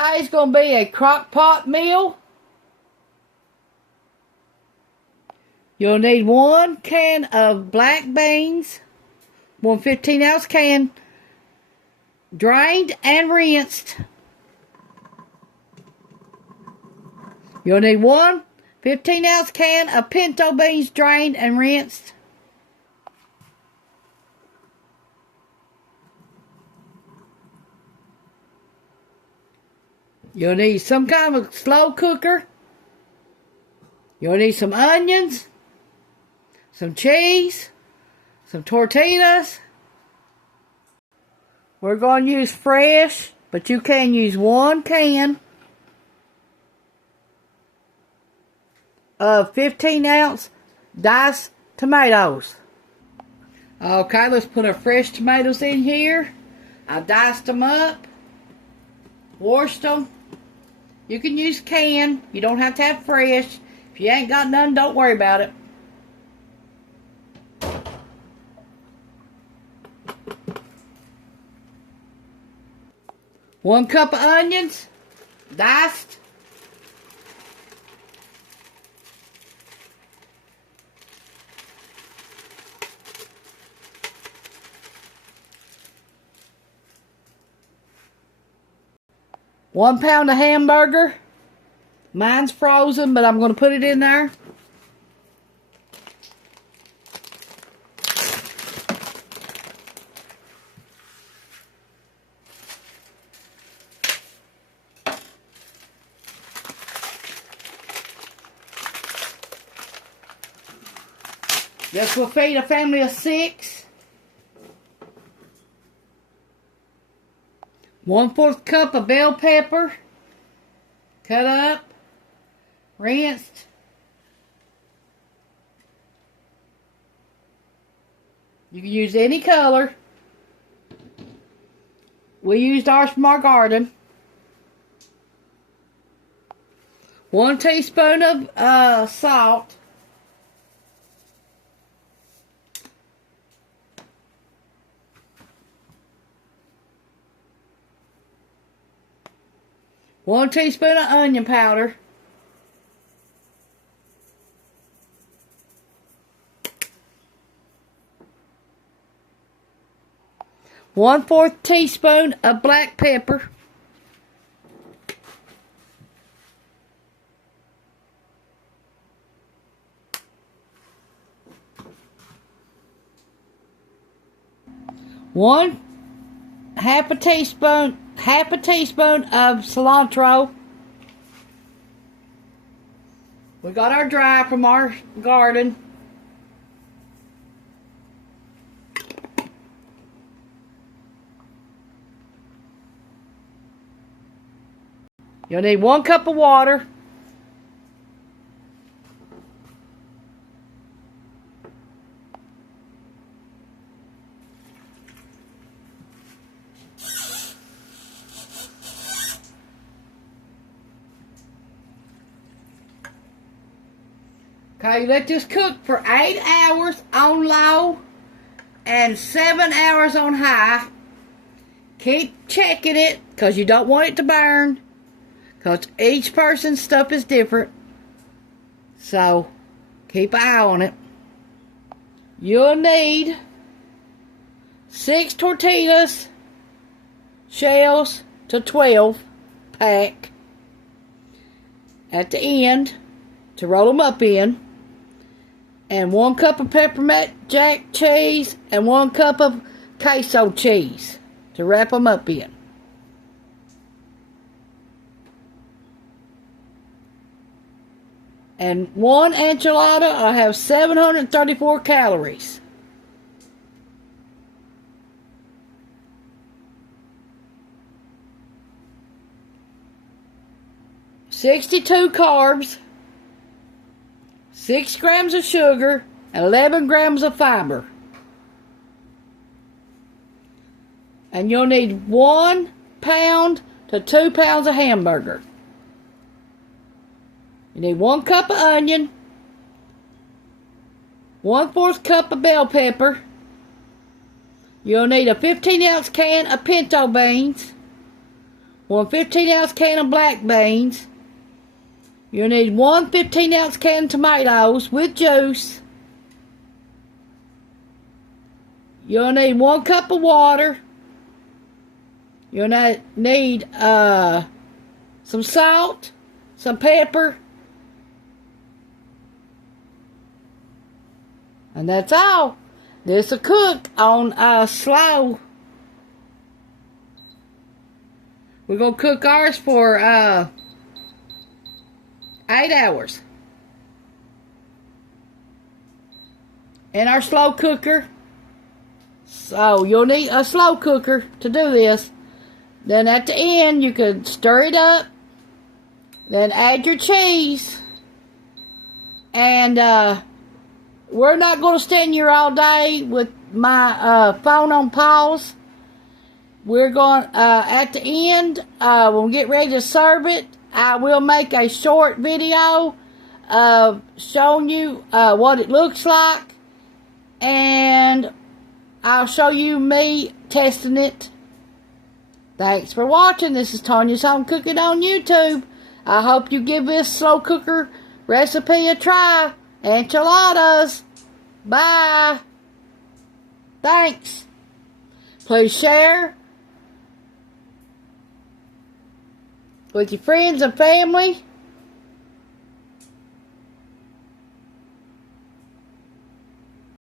It's going to be a crock pot meal. You'll need 1 can of black beans, 1 15-ounce can, drained and rinsed. You'll need 1 15-ounce can of pinto beans, drained and rinsed. You'll need some kind of slow cooker. You'll need some onions, some cheese, some tortillas. We're going to use fresh, but you can use 1 can of 15-ounce diced tomatoes. Okay, let's put our fresh tomatoes in here. I diced them up, washed them. You can use canned. You don't have to have fresh. If you ain't got none, don't worry about it. One cup of onions, diced. One pound of hamburger. Mine's frozen, but I'm going to put it in there. This will feed a family of 6. 1/4 cup of bell pepper, cut up, rinsed. You can use any color. We used ours from our garden. 1 teaspoon of salt. 1 teaspoon of onion powder. 1/4 teaspoon of black pepper. 1 half a teaspoon of cilantro. We got our dry from our garden. You'll need 1 cup of water. Okay, let this cook for 8 hours on low and 7 hours on high. Keep checking it because you don't want it to burn, because each person's stuff is different. So, keep an eye on it. You'll need 6 tortillas, shells to 12 pack at the end to roll them up in. And 1 cup of peppermint jack cheese and 1 cup of queso cheese to wrap them up in. And 1 enchilada will have 734 calories. $62 carbs, 6 grams of sugar, and 11 grams of fiber. And you'll need 1 pound to 2 pounds of hamburger. You need 1 cup of onion, 1/4 cup of bell pepper. You'll need a 15-ounce can of pinto beans, 1 15-ounce can of black beans. You'll need 1 15-ounce can of tomatoes with juice. You'll need 1 cup of water. You'll need some salt, some pepper, and that's all. This will cook on slow. We're going to cook ours for 8 hours. In our slow cooker. So you'll need a slow cooker to do this. Then at the end, you can stir it up. Then add your cheese. And we're not going to stand here all day with my phone on pause. We're going, at the end, when we get ready to serve it, I will make a short video of showing you what it looks like. And I'll show you me testing it. Thanks for watching. This is Tawnia's Home Cooking on YouTube. I hope you give this slow cooker recipe a try. Enchiladas. Bye. Thanks. Please share with your friends and family.